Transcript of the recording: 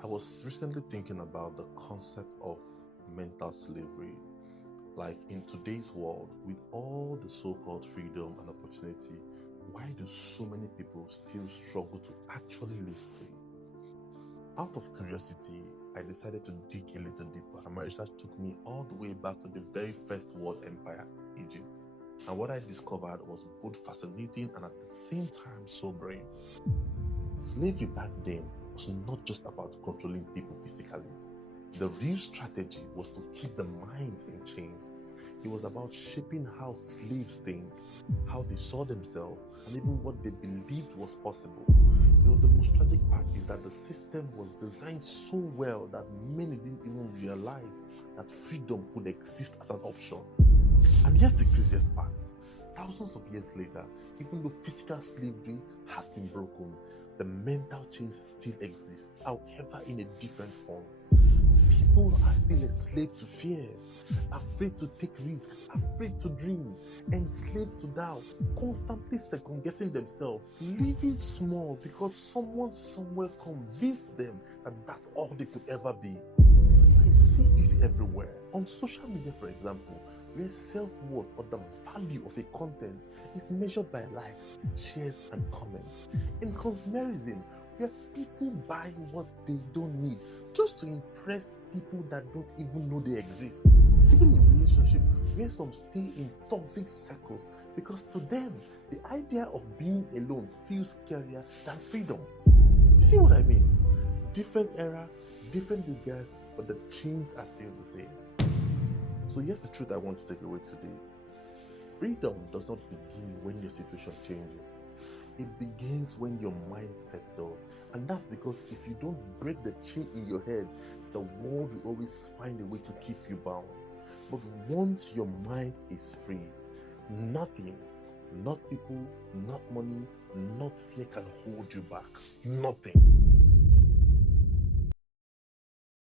I was recently thinking about the concept of mental slavery. Like in today's world, with all the so called freedom and opportunity, why do so many people still struggle to actually live free? Out of curiosity, I decided to dig a little deeper, and my research took me all the way back to the very first world empire, Egypt. And what I discovered was both fascinating and at the same time sobering. Slavery back then was not just about controlling people physically. The real strategy was to keep the minds in chain. It was about shaping how slaves think, how they saw themselves, and even what they believed was possible. The most tragic part is that the system was designed so well that many didn't even realize that freedom could exist as an option. And here's the craziest part. Thousands of years later, even though physical slavery has been broken, the mental chains still exist, however in a different form. People are still enslaved to fear, afraid to take risks, afraid to dream, enslaved to doubt, constantly second-guessing themselves, living small because someone somewhere convinced them that that's all they could ever be. I see this everywhere. On social media, for example, where self-worth or the value of a content is measured by likes, shares, and comments. In consumerism, where people buy what they don't need just to impress people that don't even know they exist. Even in relationships, where some stay in toxic circles because to them, the idea of being alone feels scarier than freedom. You see what I mean? Different era, different disguise, but the chains are still the same. So here's the truth I want to take away today. Freedom does not begin when your situation changes. It begins when your mindset does. And that's because if you don't break the chain in your head, the world will always find a way to keep you bound. But once your mind is free, nothing, not people, not money, not fear can hold you back. Nothing.